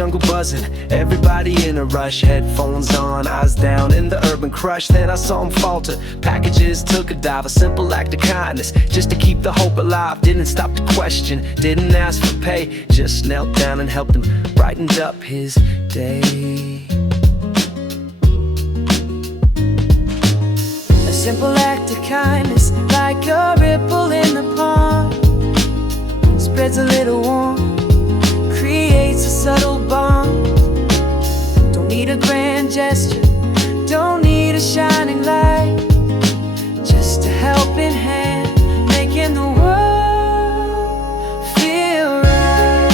jungle buzzing, everybody in a rush. Headphones on, eyes down in the urban crush. Then I saw him falter, packages took a dive. A simple act of kindness, just to keep the hope alive. Didn't stop to question, didn't ask for pay, just knelt down and helped him, brightened up his day. A simple act of kindness, like a ripple in the pond, spreads a little warmth, creates a subtle bond. Don't need a grand gesture, don't need a shining light, just a helping hand, making the world feel right.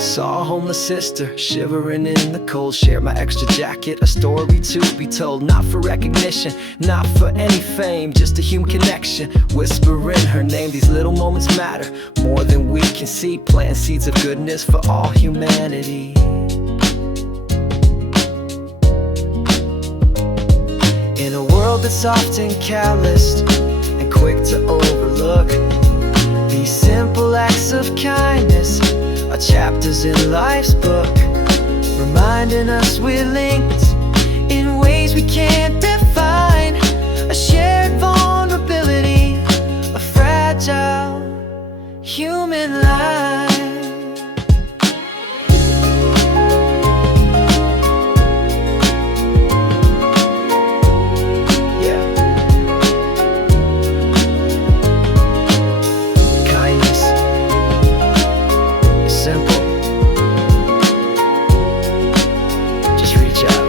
Saw a homeless sister shivering in the cold, shared my extra jacket, a story to be told. Not for recognition, not for any fame, just a human connection, whispering her name. These little moments matter more than we can see, plant seeds of goodness for all humanity. In a world that's often calloused and quick to overlook, these simple acts of kindness are chapters in life's book, reminding us we're linked in ways we can't define. A shared vulnerability, a fragile human life. Simple. Just reach out.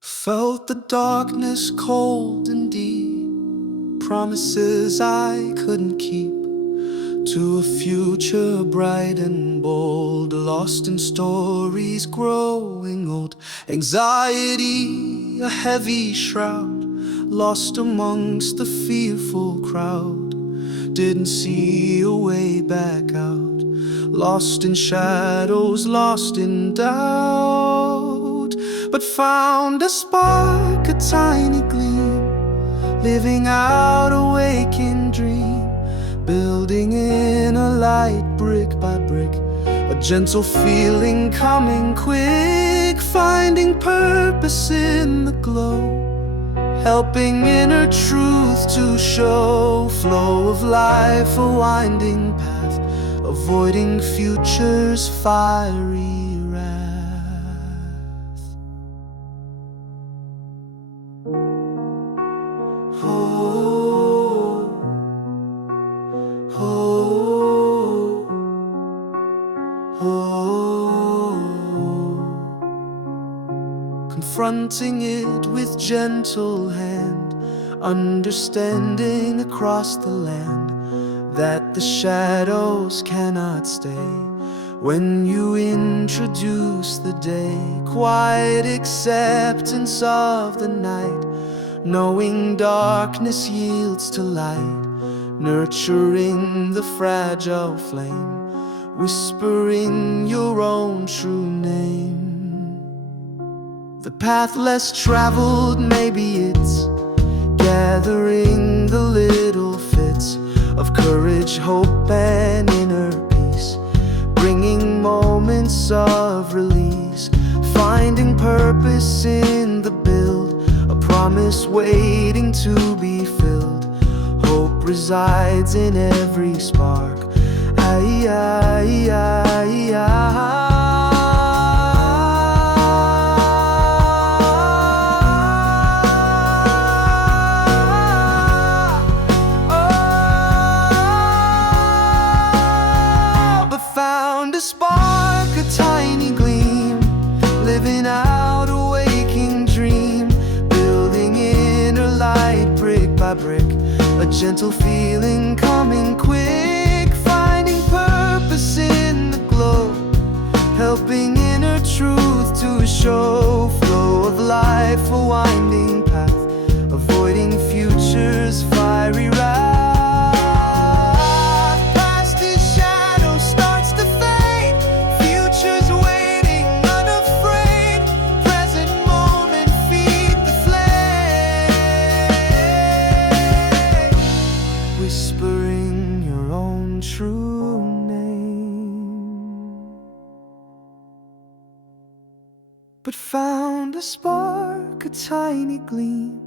Felt the darkness cold and deep, promises I couldn't keep, to a future bright and bold, lost in stories growing old. Anxiety, a heavy shroud, lost amongst the fearful crowd. Didn't see a way back out, lost in shadows, lost in doubt. But found a spark, a tiny gleam, living out a waking dream, building in a light brick by brick, a gentle feeling coming quick, finding purpose in the glow, helping inner truth to show, flow of life, a winding path, avoiding future's fiery wrath. Confronting it with gentle hand, understanding across the land that the shadows cannot stay. When you introduce the day, quiet acceptance of the night, knowing darkness yields to light, nurturing the fragile flame, whispering your own true name. The path less traveled, maybe it's gathering the little fits of courage, hope, and inner peace, bringing moments of release, finding purpose in the build, a promise waiting to be filled. Hope resides in every spark. Found a spark, a tiny gleam, living out a waking dream, building inner light brick by brick, gentle feeling coming quick, finding purpose in the glow, helping inner truth to show. Flow of life, a winding path, avoiding future's fiery wrath. Past is shadow starts to fade, future's waiting unafraid. Present moment, feed the flame, whispering your own true name. But found a spark, a tiny gleam,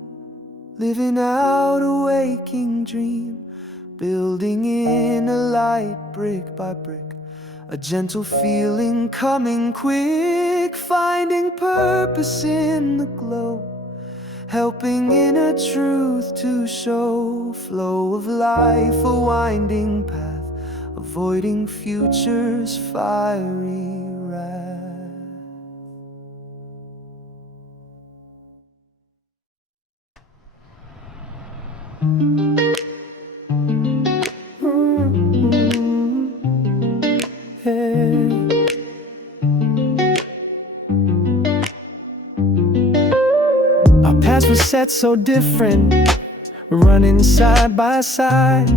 living out a waking dream, building in a light brick by brick, a gentle feeling coming quick, finding purpose in the glow, helping inner truth to show. Flow of life, a winding path, avoiding future's fiery wrath. Our paths were set so different, running side by side.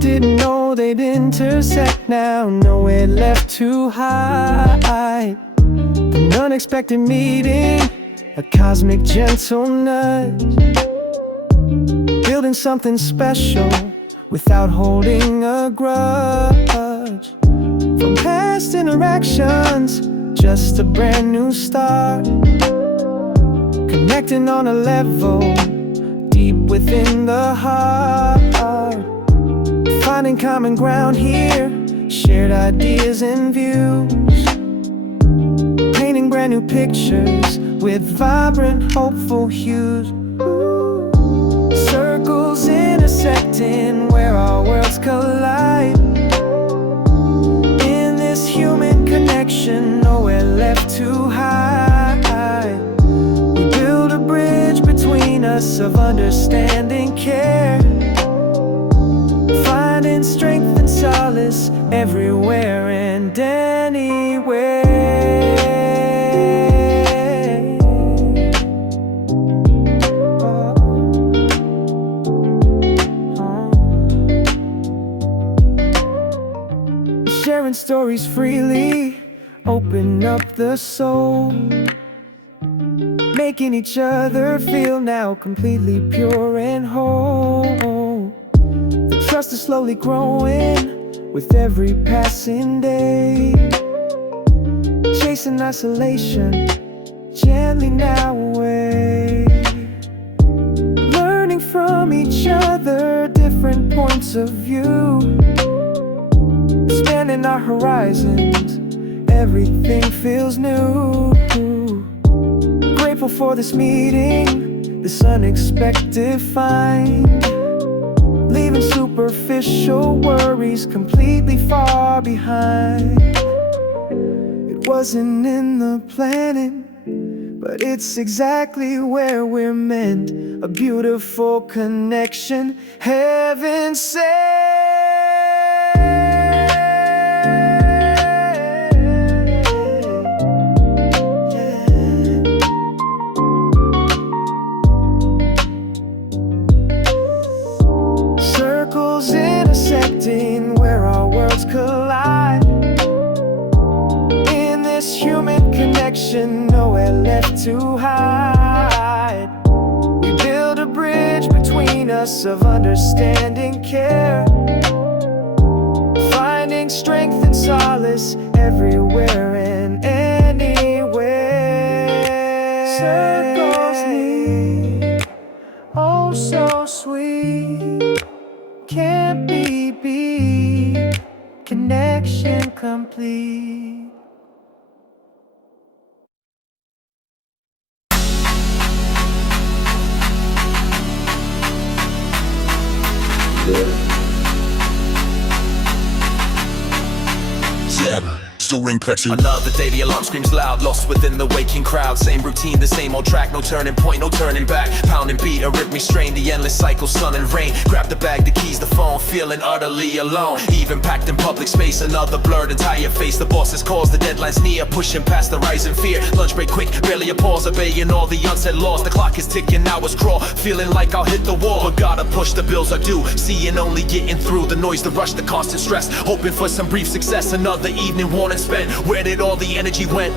Didn't know they'd intersect now, nowhere left to hide. An unexpected meeting, a cosmic gentle nudge, building something special without holding a grudge. From past interactions, just a brand new start, connecting on a level deep within the heart, finding common ground here, shared ideas and views, painting brand new pictures with vibrant, hopeful hues. Circles intersecting where our worlds collide. In this human connection, nowhere left to hide. We build a bridge between us of understanding, care, finding strength and solace everywhere and anywhere. Sharing stories freely, open up the soul, making each other feel now completely pure and whole. The trust is slowly growing with every passing day, chasing isolation gently now away, learning from each other different points of view, expanding our horizons, everything feels new. Grateful for this meeting, this unexpected find, leaving superficial worries completely far behind. It wasn't in the planning, but it's exactly where we're meant. A beautiful connection, heaven sent. Circles intersecting where our worlds collide. In this human connection, nowhere left to hide. We build a bridge between us of understanding, care, finding strength and solace everywhere and anywhere. Circles neat, oh so sweet, can't be beat, connection complete. It's the ring petty. Another day, the alarm screams loud, lost within the waking crowd. Same routine, the same old track, no turning point, no turning back. Pounding beat, a rhythmic strain, the endless cycle, sun and rain. Grab the bag, the keys, the phone, feeling utterly alone. Even packed in public space, another blurred entire face. The boss's calls, the deadline's near, pushing past the rising fear. Lunch break quick, barely a pause, obeying all the unsaid laws. The clock is ticking, hours crawl, feeling like I'll hit the wall. But gotta push, the bills are due, seeing only getting through. The noise, the rush, the constant stress, hoping for some brief success. Another evening worn and spent, where did all the energy went?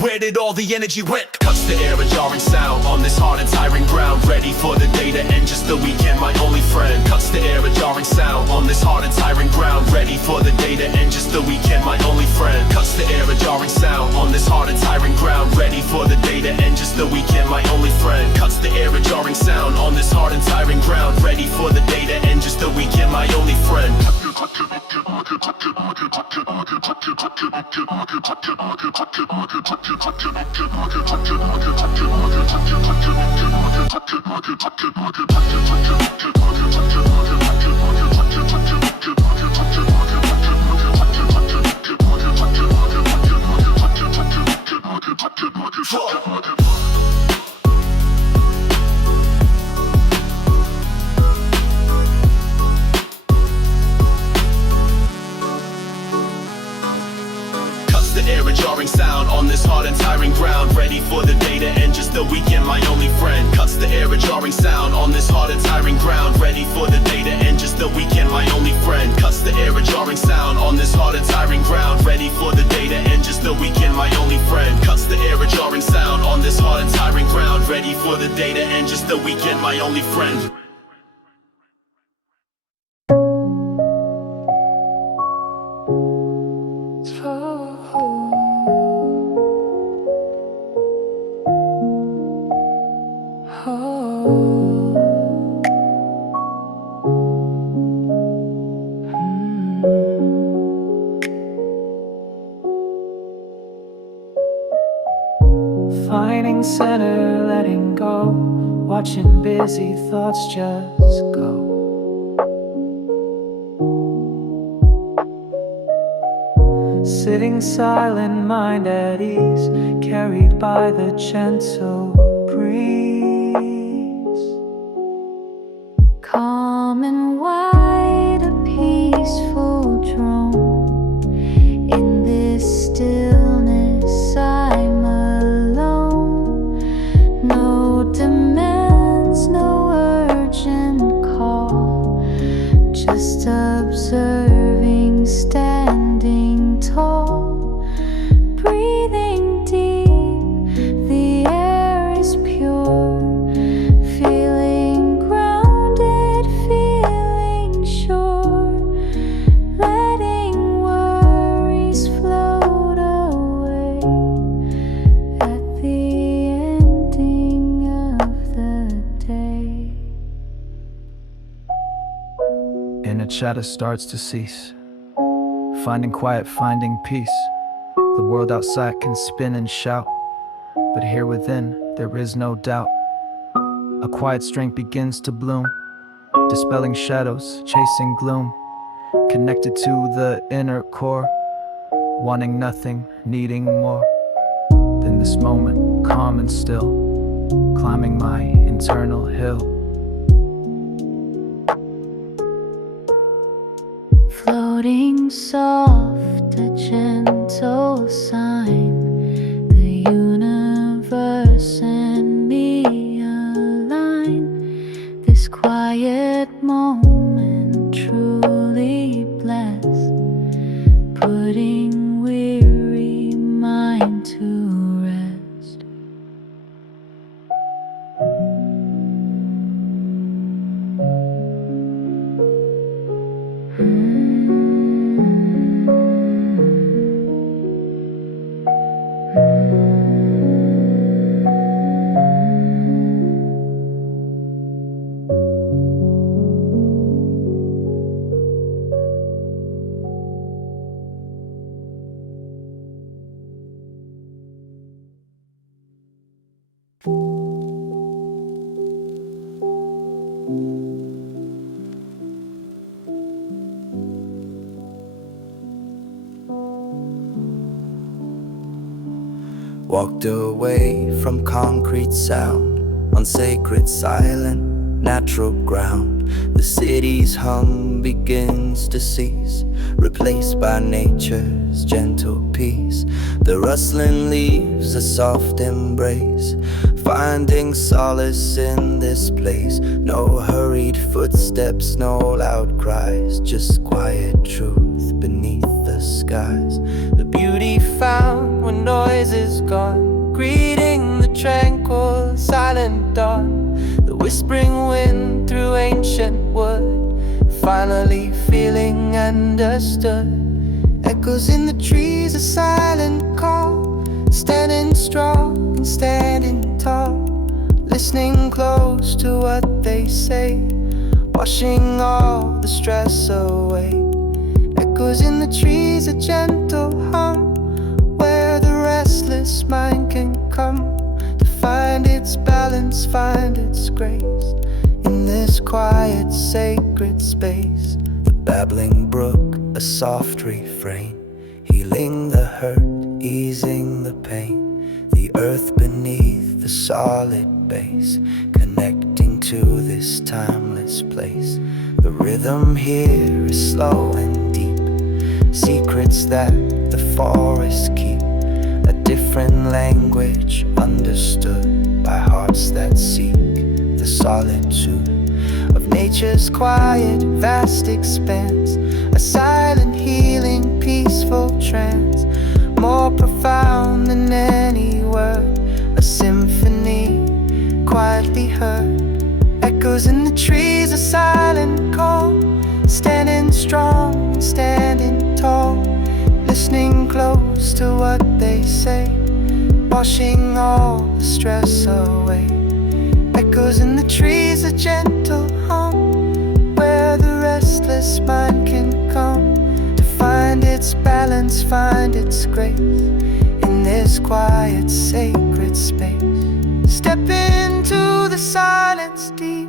Where did all the energy went? Cuts the air, a jarring sound on this hard and tiring ground. Ready for the day to end, just the weekend, my only friend. Cuts the air, a jarring sound on this hard and tiring ground. Ready for the day to end, just the weekend, my only friend. Cuts the air, a jarring sound on this hard and tiring ground. Ready for the day to end, just the weekend, my only friend. Cuts the air, a jarring sound on this hard and tiring ground. Ready for the day to end, just the weekend, my only friend. A jarring sound on this hard and tiring ground. Ready for the day to end, just the weekend, my only friend. Cuts the air, a jarring sound on this hard and tiring ground. Ready for the day to end, just the weekend, my only friend. Cuts the air, a jarring sound on this hard and tiring ground. Ready for the day to end, just the weekend, my only friend. Cuts the air, a jarring sound on this hard and tiring ground. Ready for the day to end, just the weekend, my only friend. Finding center, letting go, watching busy thoughts just go. Sitting silent, mind at ease, carried by the gentle breeze. Calm and wide, a peaceful drone. In this stillness I'm alone. No demands, no urgent call, just observing, standing tall, breathing deep, the air is pure, feeling grounded, feeling sure, letting worries float away at the ending of the day. Inner chatter starts to cease, finding quiet, finding peace. The world outside can spin and shout, but here within there is no doubt. A quiet strength begins to bloom, dispelling shadows, chasing gloom, connected to the inner core, wanting nothing, needing more. Then this moment, calm and still, climbing my internal hill. Floating soft, a gentle sign, the universe and me align. This quiet moment truly blessed, putting weary mind to rest. walked away from concrete sound on sacred, silent, natural ground. The city's hum begins to cease, replaced by nature's gentle peace. The rustling leaves, a soft embrace, finding solace in this place. No hurried footsteps, no loud cries, just quiet truth beneath the skies. The beauty found when noise is gone, greeting the tranquil, silent dawn. The whispering wind through ancient wood, finally feeling understood. Echoes in the trees, a silent call, standing strong and standing tall, listening close to what they say, washing all the stress away. Echoes in the trees, a gentle hum, where the restless mind can come to find its balance, find its grace in this quiet, sacred space. The babbling brook, a soft refrain, healing the hurt, easing the pain. The earth beneath the solid base, connecting to this timeless place. The rhythm here is slow and deep, secrets that the forests keep, a different language understood by hearts that seek the solitude of nature's quiet, vast expanse. A silent, healing, peaceful trance, more profound than any word. A symphony quietly heard. Echoes in the trees, a silent call, standing strong and standing tall, listening close to what they say, washing all the stress away. Echoes in the trees, a gentle hum, where the restless mind can come to find its balance, find its grace in this quiet, sacred space. Step into the silence deep,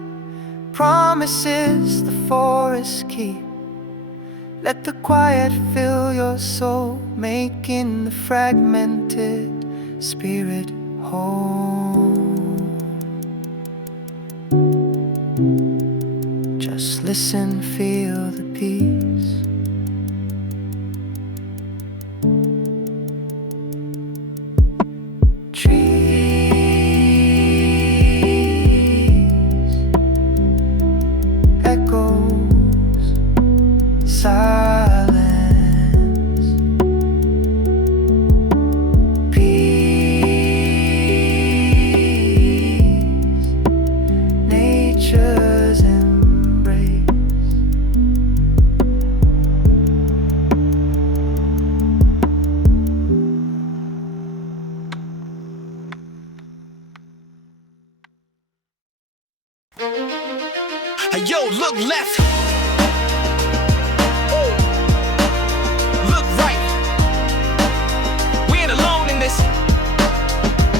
promises the forests keep. Let the quiet fill your soul, making the fragmented spirit whole. Just listen, feel the peace. Trees, echoes, silence, peace, nature's embrace. Hey yo, look left. Ooh. Look right. We ain't alone in this.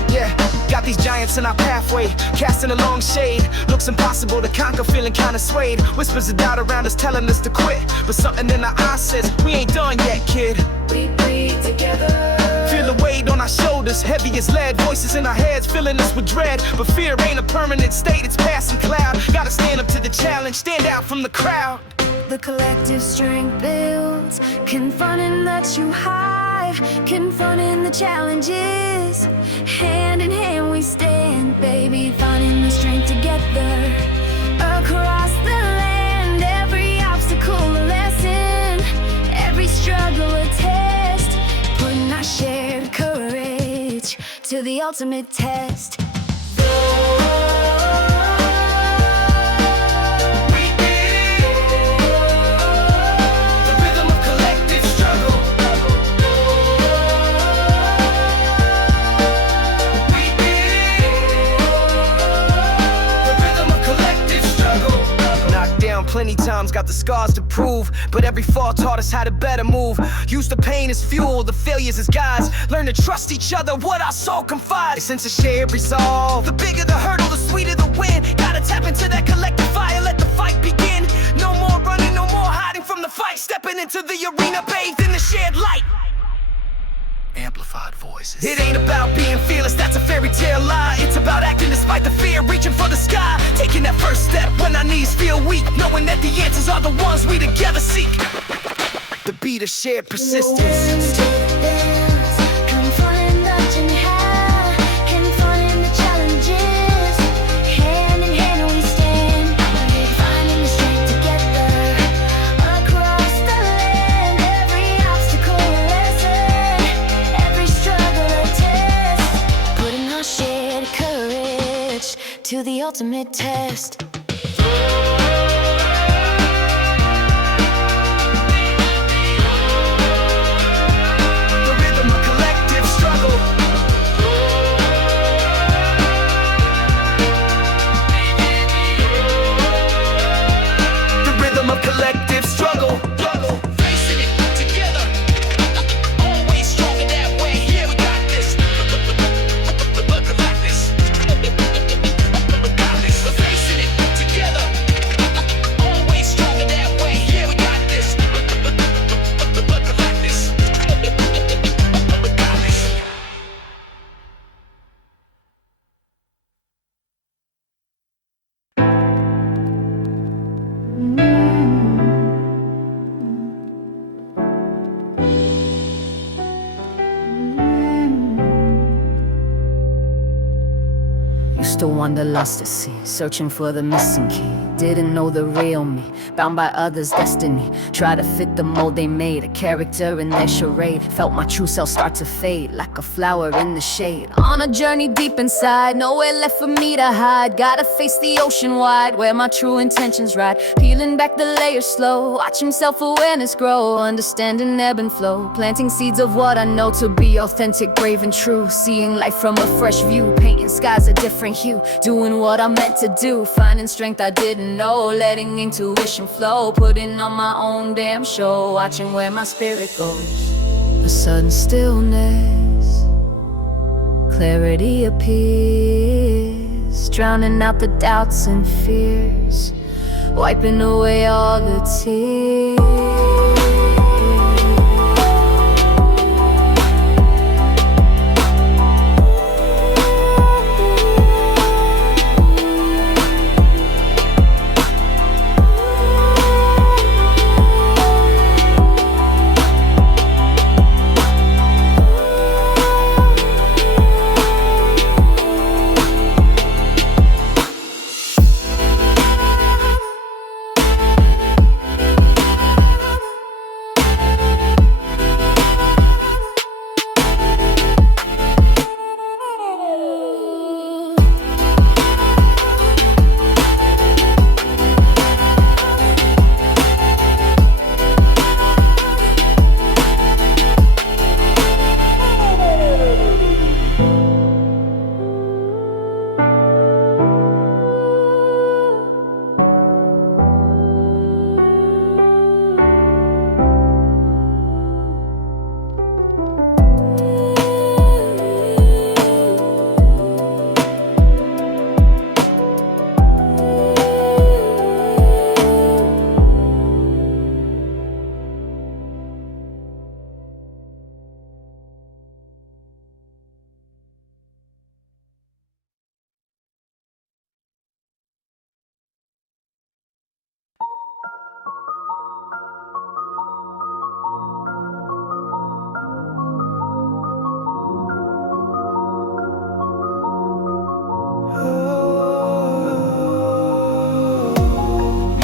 Yeah, got these giants in our pathway, casting a long shade. Looks impossible to conquer, feeling kinda swayed. Whispers of doubt around us telling us to quit, but something in our eyes says we ain't done yet, kid. We breathe together. Feel the weight on our shoulders, heavy as lead. Voices in our heads, filling us with dread. But fear ain't a permanent state, it's passing cloud. Gotta stand up to the challenge, stand out from the crowd. The collective strength builds, confronting the true hive, confronting the challenges. Hand in hand we stand, baby, finding the strength together. Across the land, every obstacle a lesson, every struggle a test, putting our shared courage to the ultimate test. Plenty times, got the scars to prove, but every fall taught us how to better move. Use the pain as fuel, the failures as guides. Learn to trust each other, what our soul confides. A sense of shared resolve. The bigger the hurdle, the sweeter the win. Gotta tap into that collective fire, let the fight begin. No more running, no more hiding from the fight. Stepping into the arena, bathed in the shared light. amplified voices. It ain't about being fearless, that's a fairy tale lie. It's about acting despite the fear, reaching for the sky. Taking that first step when our knees feel weak, knowing that the answers are the ones we together seek. The beat of shared persistence. Confronting the journey high, confronting the challenges. Hand in hand we stand, finding the strength together. Across the land, every obstacle a lesson, every struggle a test. Putting our shared courage to the ultimate test. Collective struggle, facing it together, always stronger that way. Yeah, we got this. Look like this. Got this. We're facing it together, always stronger that way. Yeah, we got this. Look like this. Got this. Used to wander lost at sea, searching for the missing key. Didn't know the real me, bound by others' destiny. Try to fit the mold they made, a character in their charade. Felt my true self start to fade, like a flower in the shade. On a journey deep inside, nowhere left for me to hide. Gotta face the ocean wide, where my true intentions ride. Peeling back the layers slow, watching self-awareness grow. Understanding ebb and flow, planting seeds of what I know to be authentic, brave and true. Seeing life from a fresh view, painting skies a different hue. Doing what I'm meant to do, finding strength I didn't know. Letting intuition flow, putting on my own damn show. Watching where my spirit goes. A sudden stillness, clarity appears, drowning out the doubts and fears, wiping away all the tears.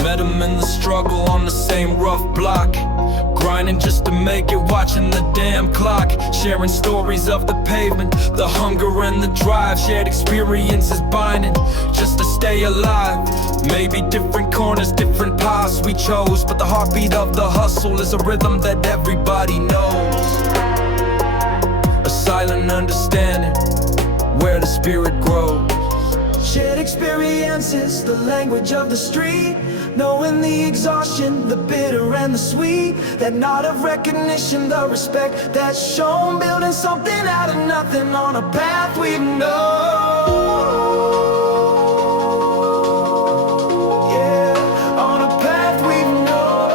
Met him in the struggle on the same rough block, grinding just to make it, watching the damn clock. Sharing stories of the pavement, the hunger and the drive. Shared experiences binding just to stay alive. Maybe different corners, different paths we chose, but the heartbeat of the hustle is a rhythm that everybody knows. A silent understanding where the spirit grows. Shared experiences, the language of the street. Knowing the exhaustion, the bitter and the sweet. That nod of recognition, the respect that's shown. Building something out of nothing on a path we've known. Yeah, on a path we've known.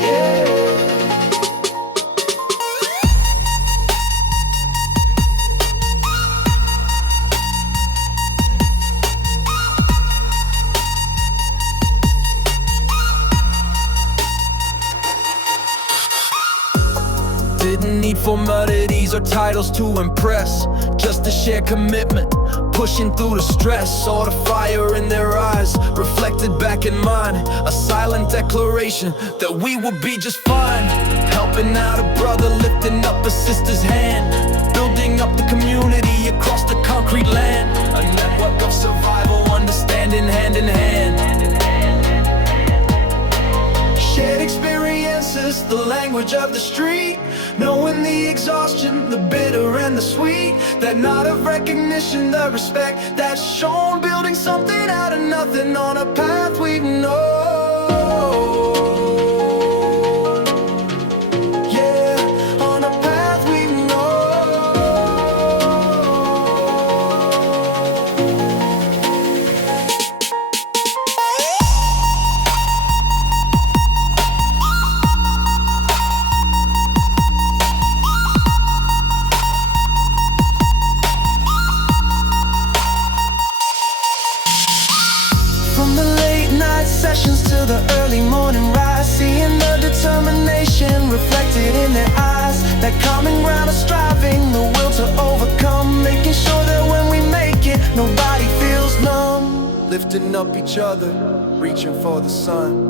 Yeah. Didn't need formalities or titles to impress, just a shared commitment, pushing through the stress. Saw the fire in their eyes, reflected back in mine. A silent declaration that we will be just fine. Helping out a brother, lifting up a sister's hand, building up the community across the concrete land. A network of survival, understanding hand in hand. Shared experiences, the language of the street, knowing the exhaustion, the bitter and the sweet. That nod of recognition, the respect that's shown, building something out of nothing on a path we've known. Yeah, on a path we've known. From the late night sessions to the early morning rise, seeing the determination reflected in their eyes. That common ground of striving, the will to overcome, making sure that when we make it, nobody feels numb. Lifting up each other, reaching for the sun.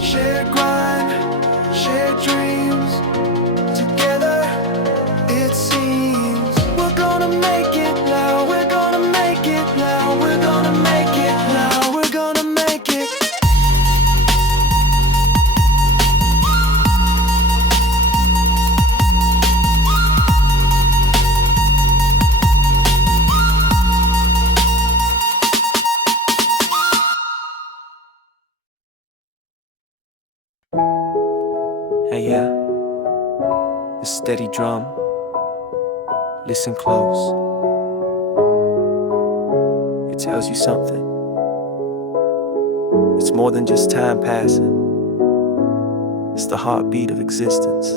Shared grind, shared dreams, together it seems. We're gonna make it now, we're gonna make it now, we're gonna make it now, we're gonna make it. Hey, yeah, the steady drum. Listen close. It tells you something. It's more than just time passing. It's the heartbeat of existence.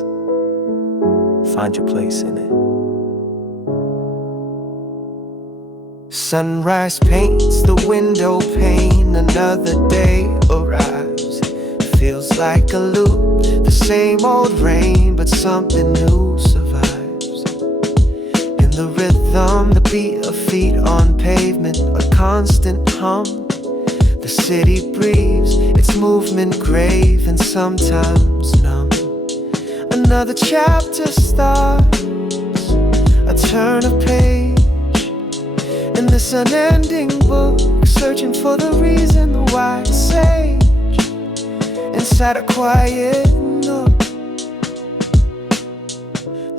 Find your place in it. Sunrise paints the window pane, another day arrives. Feels like a loop, the same old rain, but something new survives. In the rhythm, the beat of feet on pavement, a constant hum. The city breathes, its movement grave and sometimes numb. Another chapter starts, a turn of page in this unending book, searching for the reason, the why sage inside a quiet nook.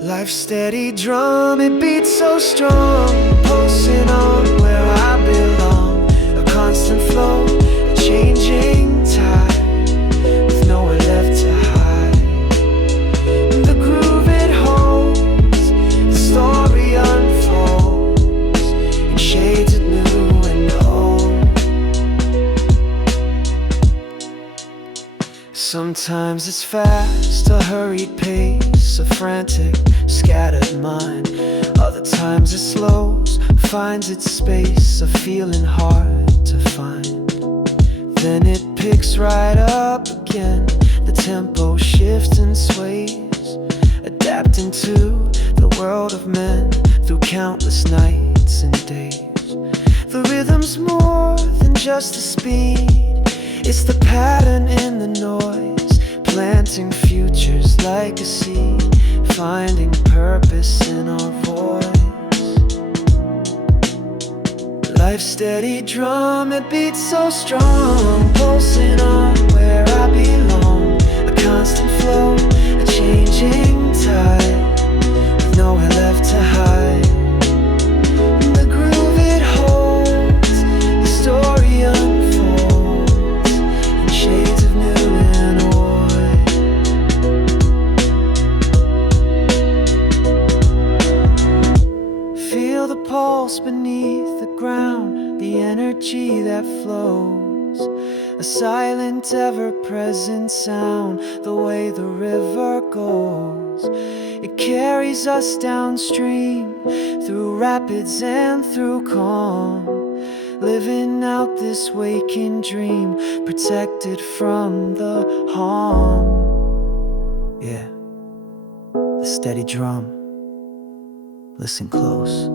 Life's steady drum, it beats so strong, pulsing on where I belong. A constant flow, a changing tide, with nowhere left to hide. The groove it holds, the story unfolds in shades of new and old. Sometimes it's fast, a hurried pace, a frantic, scattered mind. Other times it slows, finds its space, a feeling hard to find. Then it picks right up again, the tempo shifts and sways, adapting to the world of men through countless nights and days. The rhythm's more than just the speed, it's the pattern in the noise, planting futures like a seed, finding purpose in our voice. Life's steady drum, it beats so strong, pulsing on where I belong. A constant flow, a changing tide, with nowhere left to hide. The groove it holds, the story unfolds in shades of new and old. Feel the pulse beneath the ground, the energy that flows, a silent, ever-present sound, the way the river goes. It carries us downstream, through rapids and through calm, living out this waking dream, protected from the harm. Yeah, the steady drum. Listen close.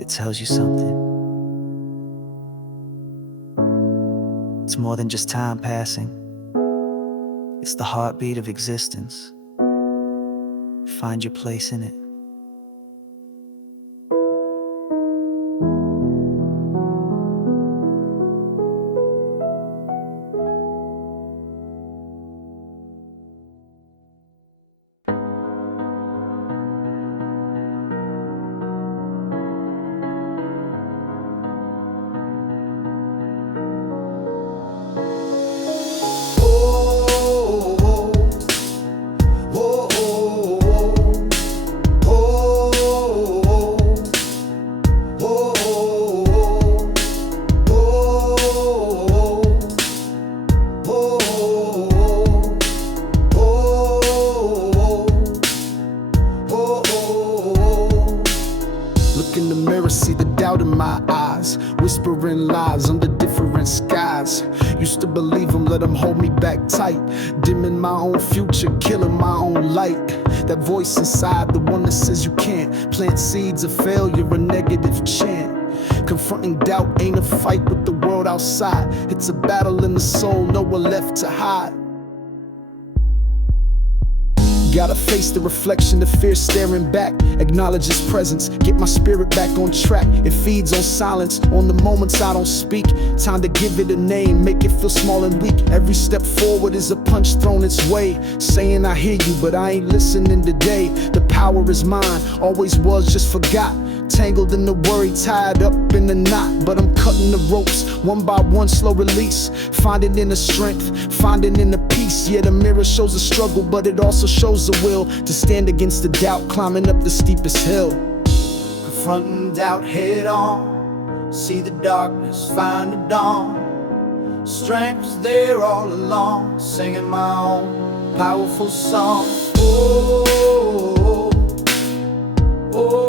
It tells you something. It's more than just time passing. It's the heartbeat of existence. Find your place in it. Look in the mirror, see the doubt in my eyes, whispering lies under different skies. Used to believe them, let them hold me back tight, dimming my own future, killing my own light. That voice inside, the one that says you can't, plant seeds of failure, a negative chant. Confronting doubt ain't a fight with the world outside, it's a battle in the soul, nowhere left to hide. Gotta face the reflection, the fear staring back. Acknowledge its presence, get my spirit back on track. It feeds on silence, on the moments I don't speak. Time to give it a name, make it feel small and weak. Every step forward is a punch thrown its way, saying I hear you, but I ain't listening today. The power is mine, always was, just forgot. Tangled in the worry, tied up in the knot. But I'm cutting the ropes, one by one, slow release. Finding inner strength, finding inner peace. Yeah, the mirror shows the struggle, but it also shows the will to stand against the doubt, climbing up the steepest hill. Confronting doubt head on, see the darkness, find the dawn. Strength's there all along, singing my own powerful song. Oh, oh, oh, oh.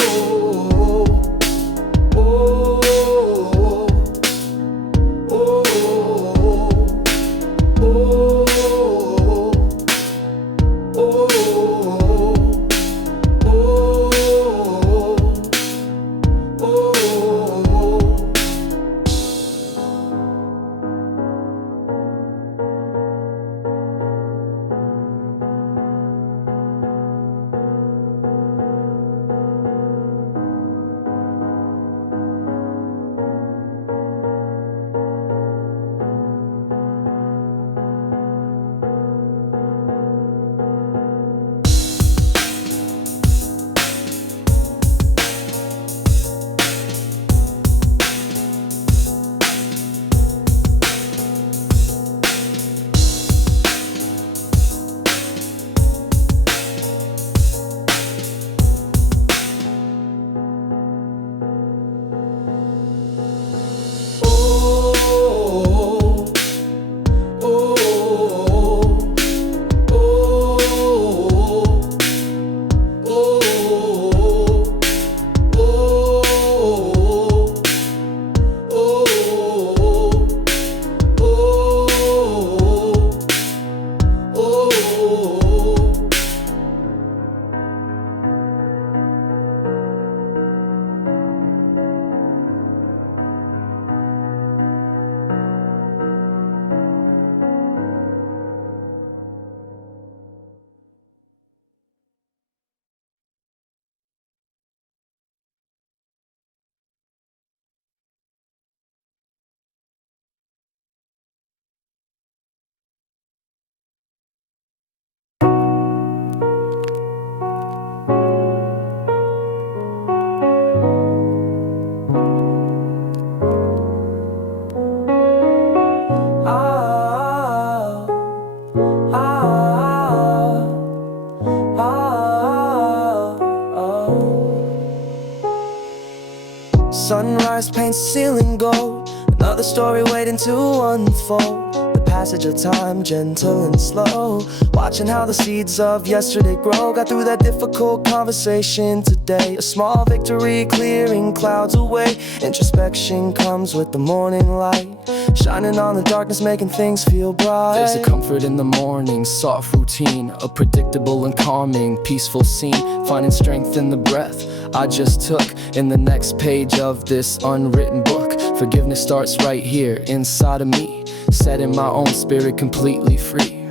Sunrise paints the ceiling gold, another story waiting to unfold. The passage of time, gentle and slow. Watching how the seeds of yesterday grow. Got through that difficult conversation today. A small victory clearing clouds away. Introspection comes with the morning light, shining on the darkness, making things feel bright. There's a comfort in the morning, soft routine, a predictable and calming, peaceful scene. Finding strength in the breath I just took, in the next page of this unwritten book. Forgiveness starts right here inside of me, setting my own spirit completely free.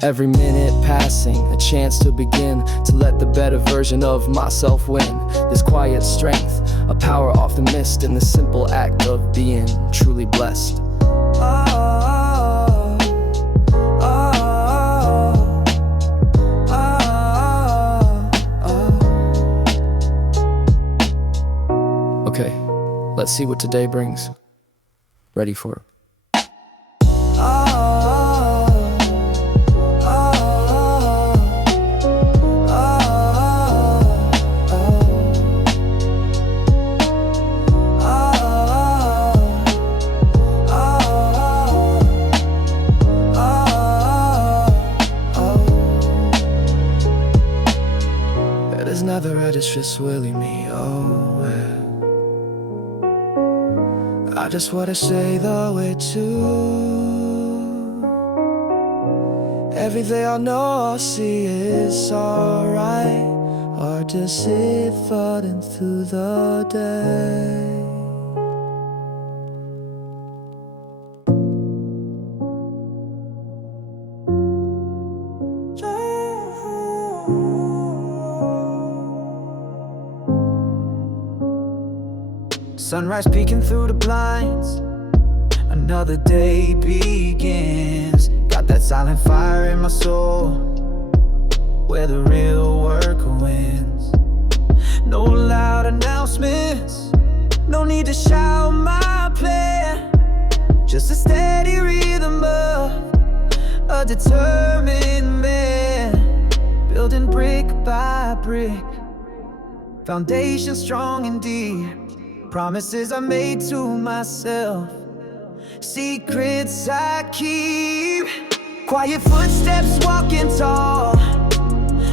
Every minute passing, a chance to begin, to let the better version of myself win. This quiet strength, a power often missed in the simple act of being truly blessed. Okay, let's see what today brings. Ready for it? There's never a dish just swirling me away. I just wanna say the way to. Every day I know I'll see it's alright. Hard to sit floating through the day. Sunrise peeking through the blinds, another day begins. Got that silent fire in my soul, where the real work wins. No loud announcements, no need to shout my plan. Just a steady rhythm of a determined man, building brick by brick, foundation strong and deep. Promises I made to myself, secrets I keep. Quiet footsteps walking tall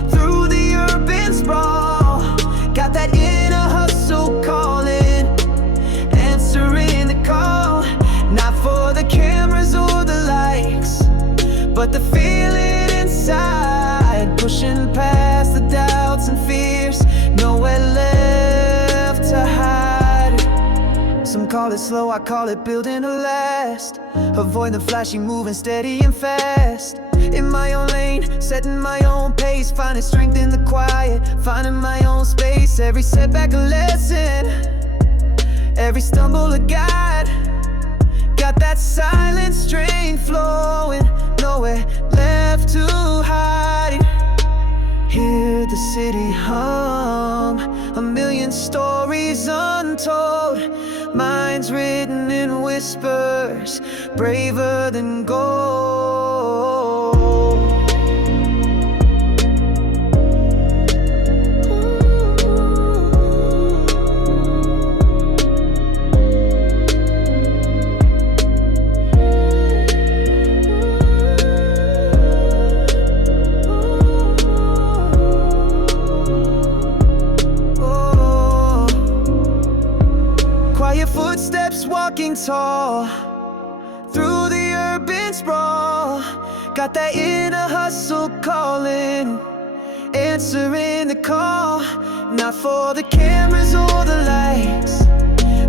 through the urban sprawl. Got that inner hustle calling, answering the call. Not for the cameras or the likes, but the feeling inside. Pushing past the doubts and fears, nowhere left to hide. Some call it slow, I call it building to last. Avoid the flashy, moving steady and fast. In my own lane, setting my own pace. Finding strength in the quiet, finding my own space. Every setback a lesson, every stumble a guide. Got that silent strength flowing, nowhere left to hide. Hear the city hum, a million stories untold. Minds written in whispers, braver than gold. Footsteps walking tall through the urban sprawl. Got that inner hustle calling, answering the call. Not for the cameras or the lights,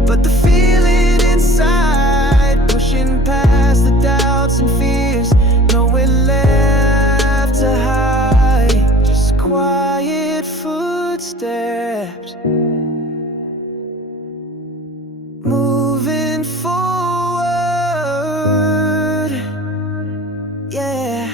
but the feeling inside. Pushing past the doubts and fears, nowhere left to hide. Just quiet footsteps moving forward, yeah.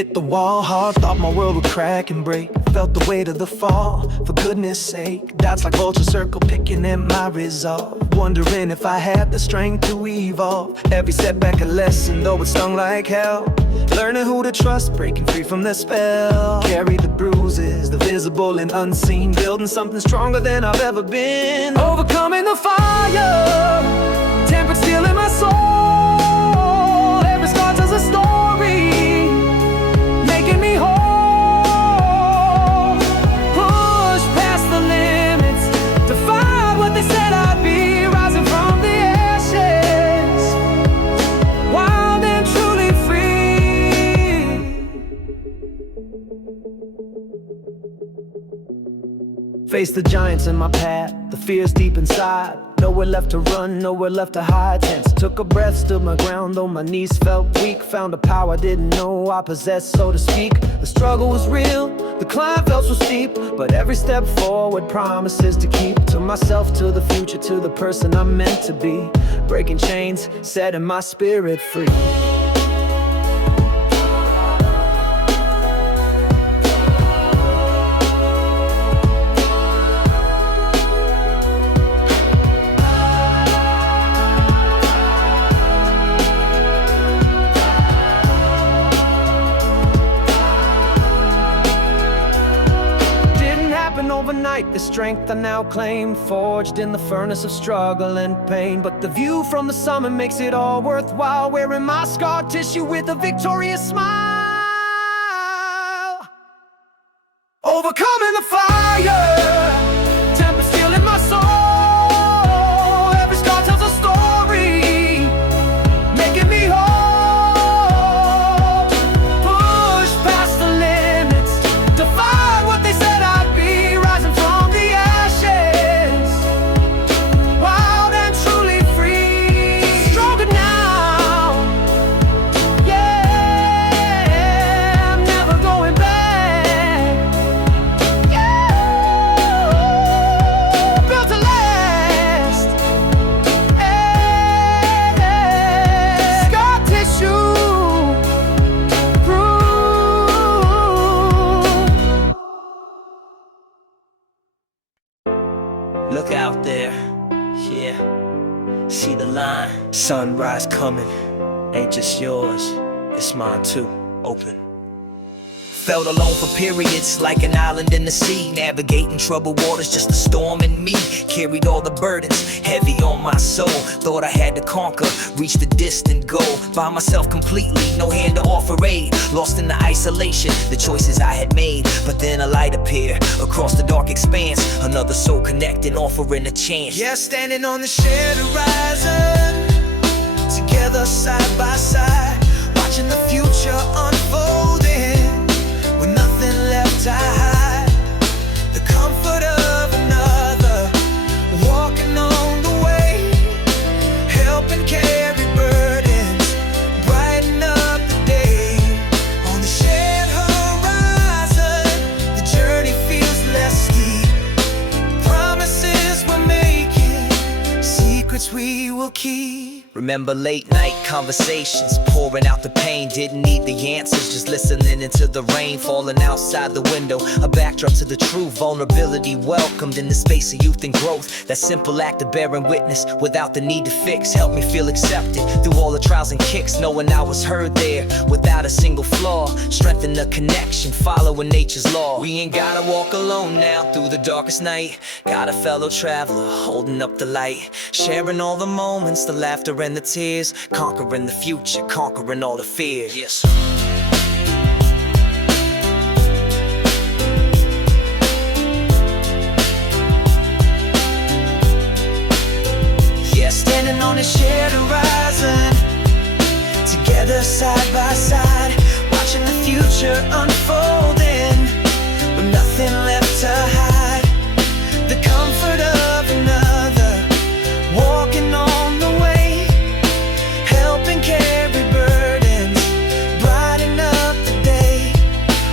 Hit the wall hard, thought my world would crack and break. Felt the weight of the fall, for goodness sake. Doubts like vulture circle, picking at my resolve. Wondering if I had the strength to evolve. Every setback a lesson, though it stung like hell. Learning who to trust, breaking free from the spell. Carry the bruises, the visible and unseen. Building something stronger than I've ever been. Overcoming the fire, tempered steel in my soul. Every scar tells a story, making me whole. Push past the limits, defy what they said I'd be. Rising from the ashes, wild and truly free. Face the giants in my path, the fears deep inside. Nowhere left to run, nowhere left to hide. Tense, took a breath, stood my ground, though my knees felt weak. Found a power I didn't know I possessed, so to speak. The struggle was real, the climb felt so steep, but every step forward promises to keep. To myself, to the future, to the person I'm meant to be. Breaking chains, setting my spirit free. Overnight, the strength I now claim, forged in the furnace of struggle and pain. But the view from the summit makes it all worthwhile, wearing my scar tissue with a victorious smile. Overcoming the fire, temper steel in my soul. Every scar tells a story, making me whole. Push past the limits, defy what they said I'd be. Look out there, yeah, see the line. Sunrise coming, ain't just yours, it's mine too, open. Felt alone for periods, like an island in the sea. Navigating troubled waters, just a storm in me. Carried all the burdens, heavy on my soul. Thought I had to conquer, reach the distant goal. By myself completely, no hand to offer aid. Lost in the isolation, the choices I had made. But then a light appeared, across the dark expanse. Another soul connecting, offering a chance. Yeah, standing on the shared horizon, together side by side, watching the future unfolding. With nothing left to hide, the comfort of another, walking on the way, helping carry burdens, brighten up the day. On the shared horizon, the journey feels less steep. Promises we're making, secrets we will keep. Remember late night conversations, pouring out the pain. Didn't need the answers, just listening into the rain falling outside the window. A backdrop to the truth, vulnerability welcomed in the space of youth and growth. That simple act of bearing witness without the need to fix helped me feel accepted through all the trials and kicks, knowing I was heard there without a single flaw. Strengthen the connection, following nature's law. We ain't gotta walk alone now through the darkest night. Got a fellow traveler holding up the light, sharing all the moments, the laughter and the tears, conquering the future, conquering all the fears. Yes. Yeah, standing on a shared horizon, together side by side, watching the future unfolding, with nothing left to hide. The comfort of another, walking on the way, helping carry burdens, brighten up the day.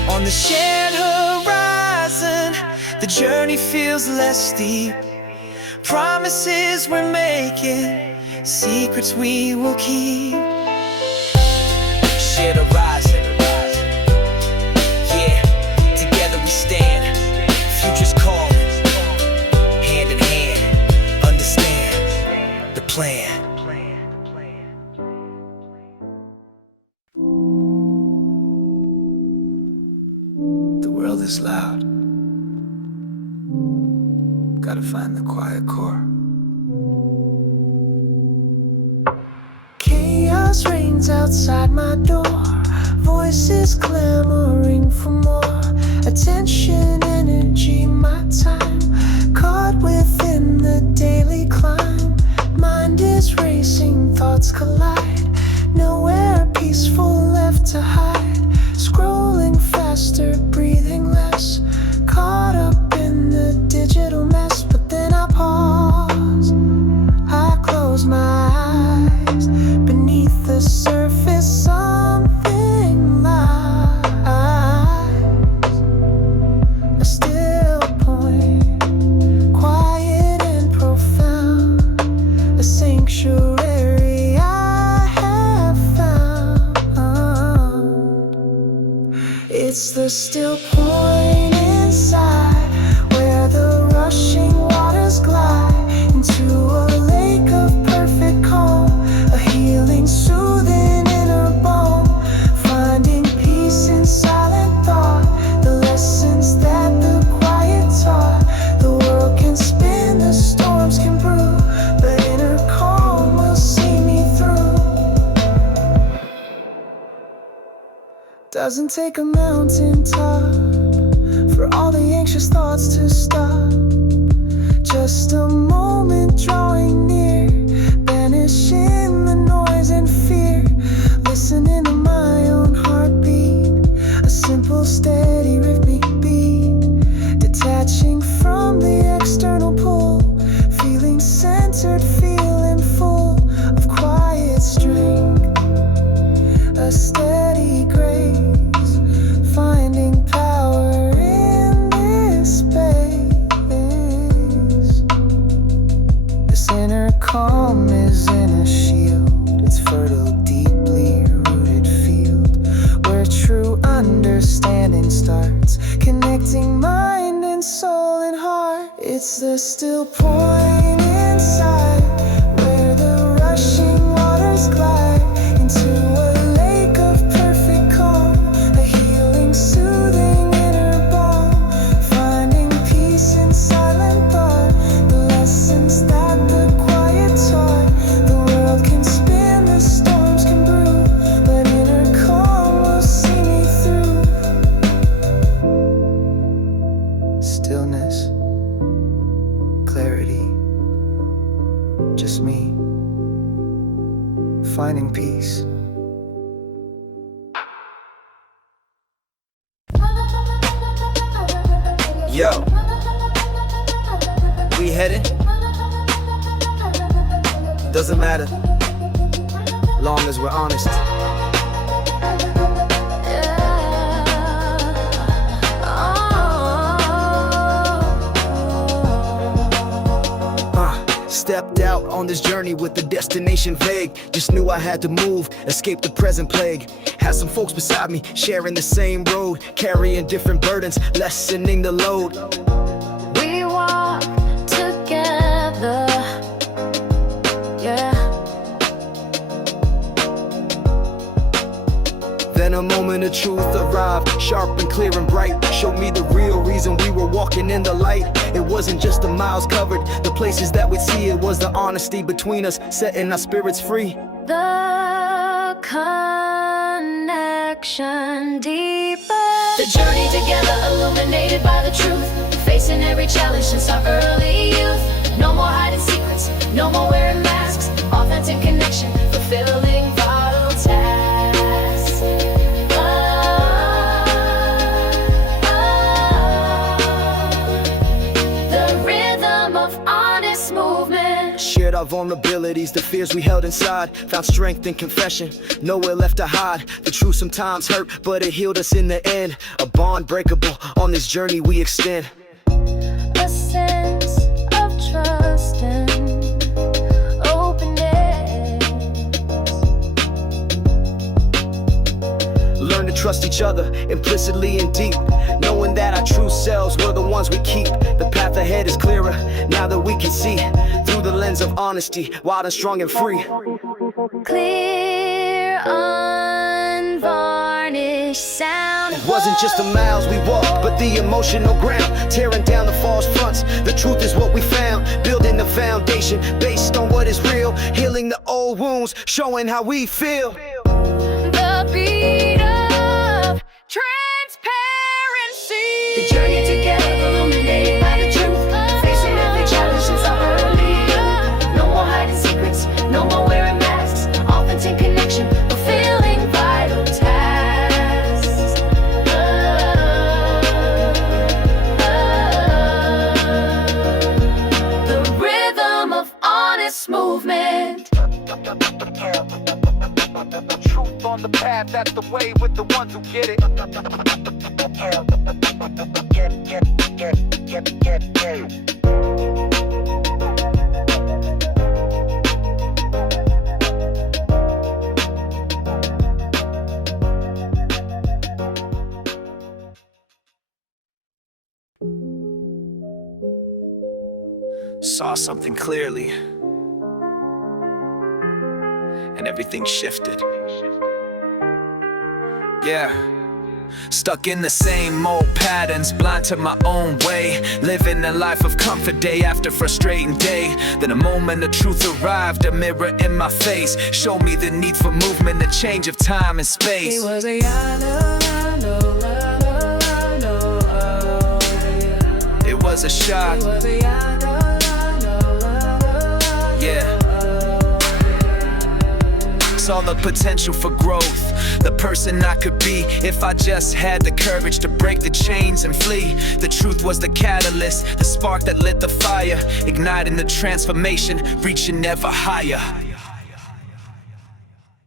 On the shared horizon, the journey feels less steep. Promises we're making, secrets we will keep. Shared horizon, plan. The world is loud. Gotta find the quiet core. Chaos reigns outside my door. Voices clamoring for more attention, energy, my time. Caught within the daily climb. Mind is racing, thoughts collide. Nowhere peaceful left to hide. Scrolling faster, breathing less. Caught up in the digital mess. But then I pause, I close my eyes. Beneath the surface something lies. A still point, quiet and profound. A sanctuary I have found. It's the still point inside, where the rushing waters glide into a lake of perfect calm. A healing, soothing inner balm. Finding peace in silent thought. The lessons that the quiet taught. The world can spin, the storms can brew, but inner calm will see me through. Doesn't take a mountain top for all the anxious thoughts to stop. Just a moment drawing near, banishing the noise and fear. Listening to my own heartbeat, a simple steady rhythmic beat. Detaching from the external pull, feeling centered, feeling full of quiet strength. A steady grace, finding power in this space. This inner calm is in a shield. It's fertile, deeply rooted field, where true understanding starts. Connecting mind and soul and heart. It's the still point inside, where the rushing waters glide into a lake of perfect calm. A healing, soothing inner balm. Finding peace in silent thought. The lessons that the quiet taught. The world can spin, the storms can brew, but inner calm will see me through. Stillness, clarity, just me, finding peace. Yo, we headed? Doesn't matter, long as we're honest. Stepped out on this journey with the destination vague. Just knew I had to move, escape the present plague. Had some folks beside me, sharing the same road, carrying different burdens, lessening the load. We walk together, yeah. Then a moment of truth arrived, sharp and clear and bright. Showed me the real reason we were walking in the light. It wasn't just the miles covered, the places that we'd see. It was the honesty between us, setting our spirits free. The connection deeper. The journey together illuminated by the truth. Facing every challenge since our early youth. No more hiding secrets, no more wearing masks. Authentic connection, fulfilling vital tasks. Shared our vulnerabilities, the fears we held inside. Found strength in confession, nowhere left to hide. The truth sometimes hurt, but it healed us in the end. A bond breakable, on this journey we extend. A sense of trust and openness. Learn to trust each other, implicitly and deep. Knowing that our true selves were the ones we keep. The path ahead is clearer, now that we can see through the lens lens of honesty, wild and strong and free. Clear, unvarnished sound. It wasn't just the miles we walked, but the emotional ground. Tearing down the false fronts, the truth is what we found. Building the foundation based on what is real. Healing the old wounds, showing how we feel. The beat of transparency. The journey together, illuminated by the truth. Facing every challenge since our early. No more hiding secrets, no more wearing masks. Authentic connection, fulfilling vital tasks. The rhythm of honest movement. Truth on the path, that's the way with the ones who get it. Saw something clearly, and everything shifted. Yeah. Stuck in the same old patterns, blind to my own way. Living a life of comfort day after frustrating day. Then a moment of truth arrived, a mirror in my face. Showed me the need for movement, a change of time and space. It was a I know, It was a shot. It was a I know. Yeah. Saw the potential for growth, the person I could be if I just had the courage to break the chains and flee. The truth was the catalyst, the spark that lit the fire, igniting the transformation, reaching ever higher.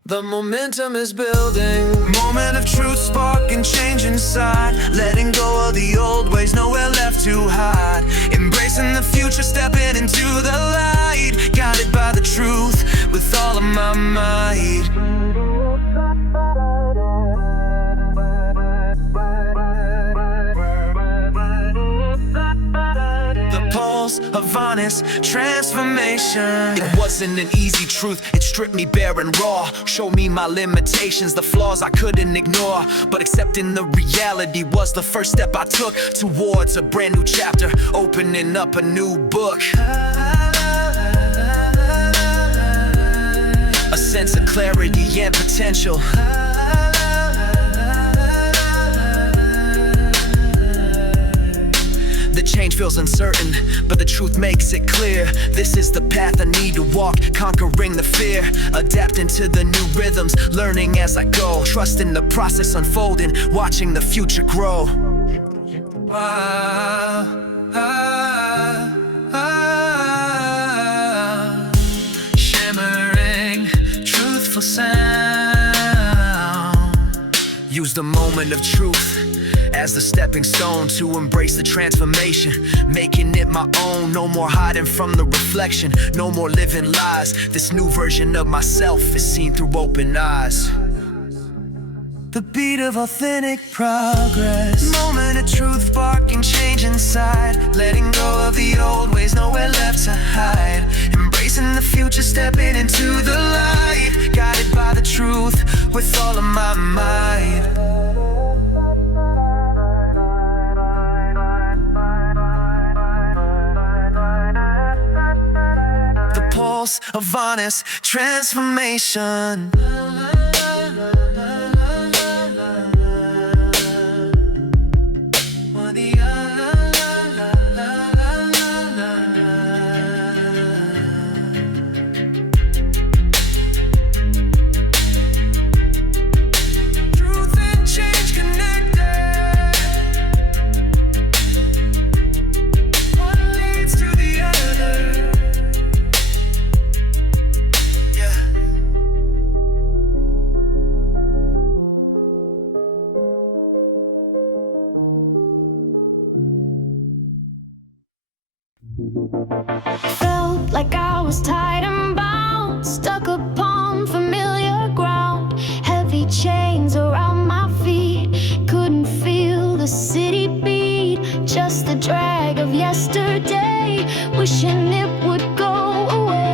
The momentum is building. Moment of truth, spark and change inside. Letting go of the old ways, nowhere left to hide. Embracing the future, stepping into the light. Guided by the truth, with all of my might. The pulse of honest transformation. It wasn't an easy truth, it stripped me bare and raw. Showed me my limitations, the flaws I couldn't ignore. But accepting the reality was the first step I took towards a brand new chapter, opening up a new book. A sense of clarity and potential. The change feels uncertain, but the truth makes it clear. This is the path I need to walk, conquering the fear. Adapting to the new rhythms, learning as I go. Trusting the process unfolding, watching the future grow. Shimmering, truthful sound. Use the moment of truth as the stepping stone to embrace the transformation, making it my own. No more hiding from the reflection, no more living lies. This new version of myself is seen through open eyes. The beat of authentic progress. Moment of truth, sparking change inside. Letting go of the old ways, nowhere left to hide. Embracing the future, stepping into the light. Guided by the truth, with all of my might. The pulse of honest transformation. Felt like I was tied and bound, stuck upon familiar ground. Heavy chains around my feet, couldn't feel the city beat. Just the drag of yesterday, wishing it would go away.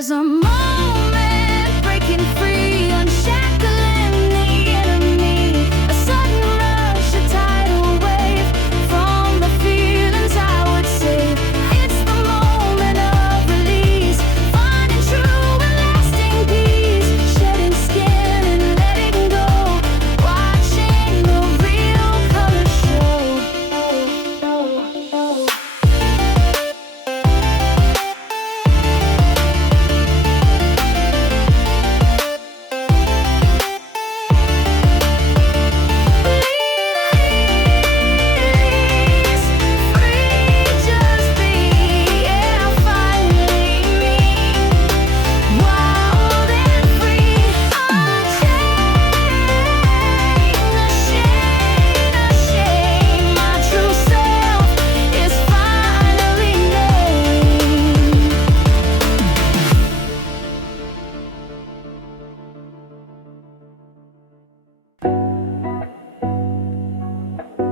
There's a moment breaking free, unshackling the enemy. A sudden rush, a tidal wave from the feelings I would save. It's the moment of release, finding true and lasting peace. Shedding skin and letting go, watching the real color show.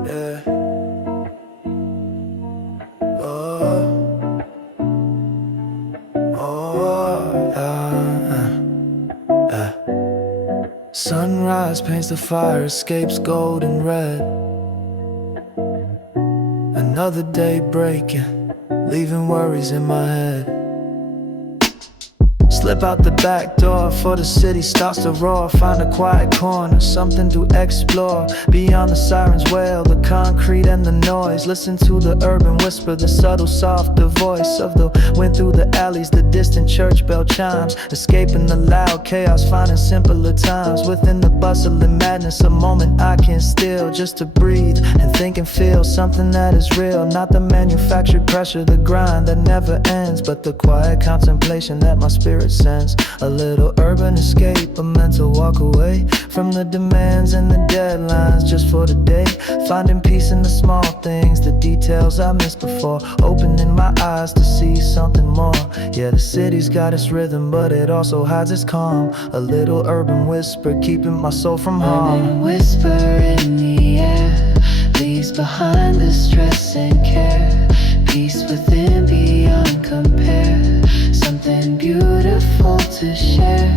Yeah. Oh, Sunrise paints the fire, escapes gold and red. Another day breaking, leaving worries in my head. Slip out the back door for the city starts to roar. Find a quiet corner, something to explore. Beyond the siren's wail, the concrete and the noise. Listen to the urban whisper, the subtle softer voice of the wind through the alleys, the distant church bell chimes. Escaping the loud chaos, finding simpler times. Within the bustle and madness, a moment I can steal just to breathe and think and feel something that is real. Not the manufactured pressure, the grind that never ends, but the quiet contemplation that my spirit sense. A little urban escape, a mental walk away from the demands and the deadlines just for the day. Finding peace in the small things, the details I missed before. Opening my eyes to see something more. Yeah, the city's got its rhythm, but it also hides its calm. A little urban whisper keeping my soul from harm. Urban whisper in the air leaves behind the stress and care. Peace within beyond compare. Something beautiful to share.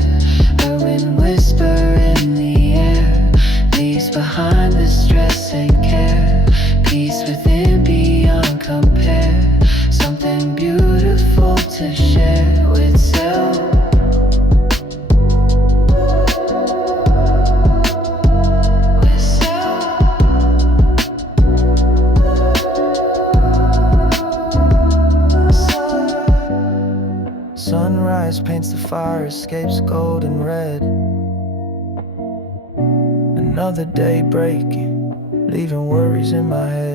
A wind whisper in the air leaves behind the stress and care. Peace within beyond compare. Something beautiful to share with self. Sunrise paints the fire, escapes gold and red. Another day breaking, leaving worries in my head.